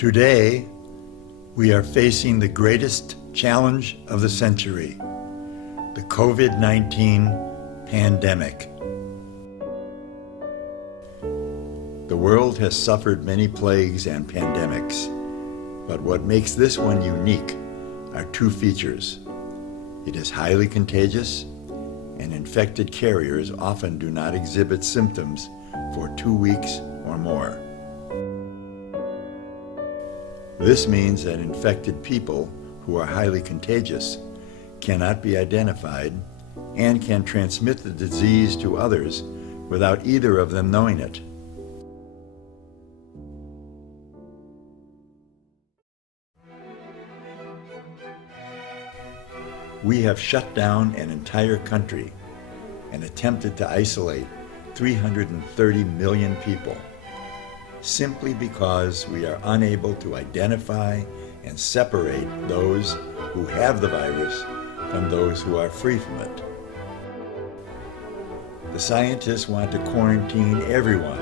Today, we are facing the greatest challenge of the century, the COVID-19 pandemic. The world has suffered many plagues and pandemics, but what makes this one unique are two features. It is highly contagious, and infected carriers often do not exhibit symptoms for 2 weeks or more. This means that infected people who are highly contagious cannot be identified and can transmit the disease to others without either of them knowing it. We have shut down an entire country and attempted to isolate 330 million people, simply because we are unable to identify and separate those who have the virus from those who are free from it. The scientists want to quarantine everyone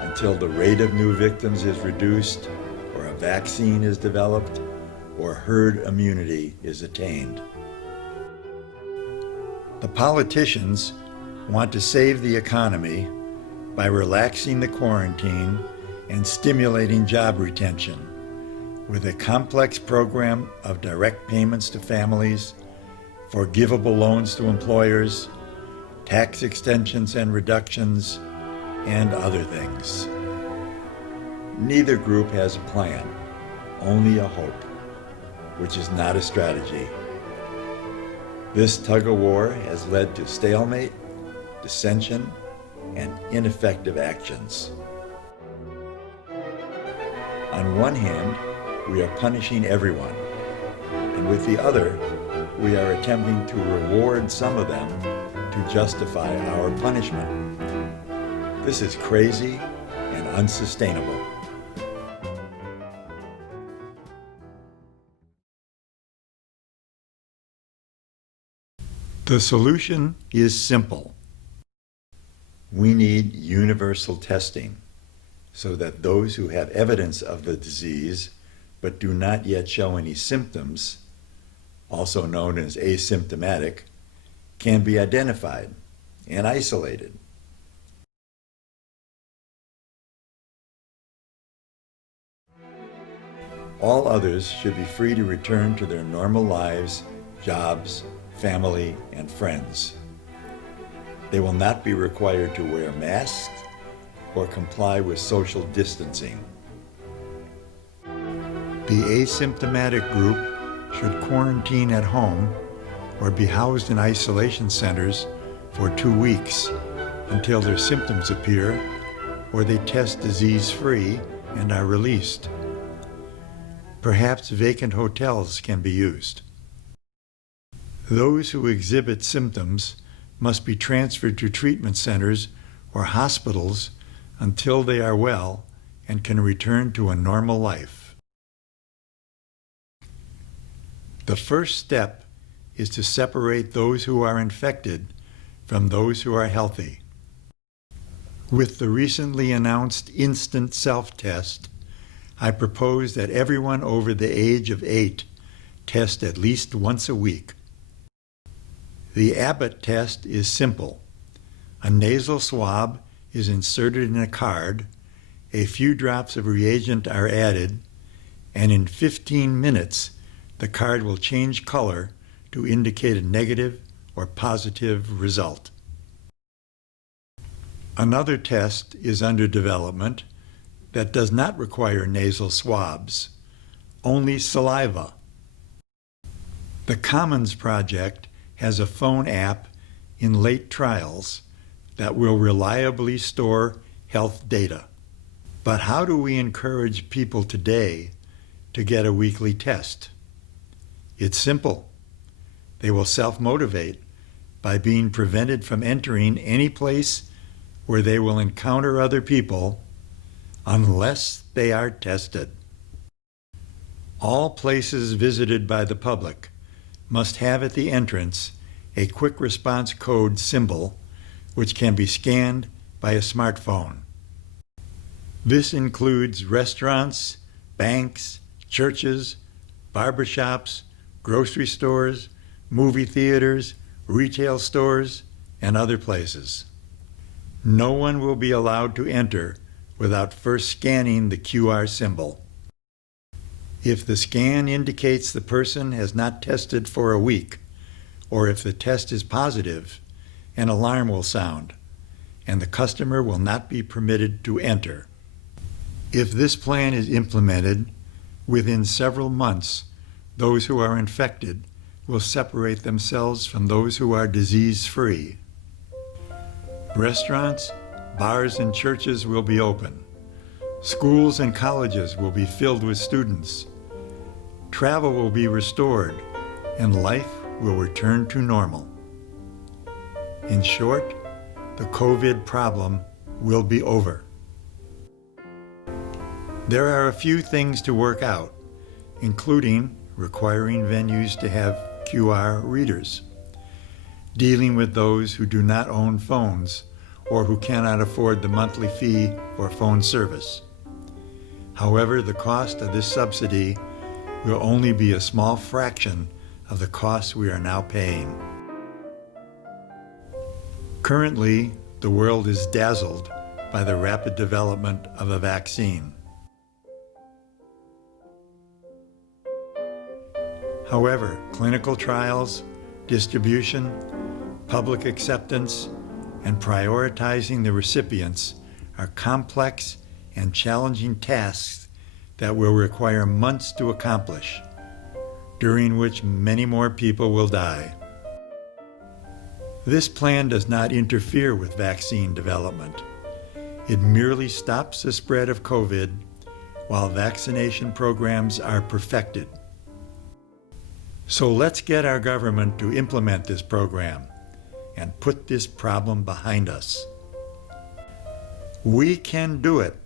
until the rate of new victims is reduced, or a vaccine is developed, or herd immunity is attained. The politicians want to save the economy by relaxing the quarantine and stimulating job retention with a complex program of direct payments to families, forgivable loans to employers, tax extensions and reductions, and other things. Neither group has a plan, only a hope, which is not a strategy. This tug-of-war has led to stalemate, dissension, and ineffective actions. On one hand, we are punishing everyone, and with the other, we are attempting to reward some of them to justify our punishment. This is crazy and unsustainable. The solution is simple. We need universal testing so that those who have evidence of the disease but do not yet show any symptoms, also known as asymptomatic, can be identified and isolated. All others should be free to return to their normal lives, jobs, family, and friends. They will not be required to wear masks or comply with social distancing. The asymptomatic group should quarantine at home or be housed in isolation centers for 2 weeks until their symptoms appear or they test disease-free and are released. Perhaps vacant hotels can be used. Those who exhibit symptoms must be transferred to treatment centers or hospitals until they are well and can return to a normal life. The first step is to separate those who are infected from those who are healthy. With the recently announced instant self-test, I propose that everyone over the age of 8 test at least once a week. The Abbott test is simple. A nasal swab is inserted in a card, a few drops of reagent are added, and in 15 minutes, the card will change color to indicate a negative or positive result. Another test is under development that does not require nasal swabs, only saliva. The Commons Project has a phone app in late trials that will reliably store health data. But how do we encourage people today to get a weekly test? It's simple. They will self-motivate by being prevented from entering any place where they will encounter other people unless they are tested. All places visited by the public must have at the entrance a quick response code symbol which can be scanned by a smartphone. This includes restaurants, banks, churches, barbershops, grocery stores, movie theaters, retail stores, and other places. No one will be allowed to enter without first scanning the QR symbol. If the scan indicates the person has not tested for a week, or if the test is positive, an alarm will sound, and the customer will not be permitted to enter. If this plan is implemented, within several months, those who are infected will separate themselves from those who are disease-free. Restaurants, bars, and churches will be open. Schools and colleges will be filled with students. Travel will be restored, and life will return to normal. In short, the COVID problem will be over. There are a few things to work out, including requiring venues to have QR readers, dealing with those who do not own phones or who cannot afford the monthly fee for phone service. However, the cost of this subsidy will only be a small fraction of the costs we are now paying. Currently, the world is dazzled by the rapid development of a vaccine. However, clinical trials, distribution, public acceptance, and prioritizing the recipients are complex and challenging tasks that will require months to accomplish, during which many more people will die. This plan does not interfere with vaccine development. It merely stops the spread of COVID while vaccination programs are perfected. So let's get our government to implement this program and put this problem behind us. We can do it.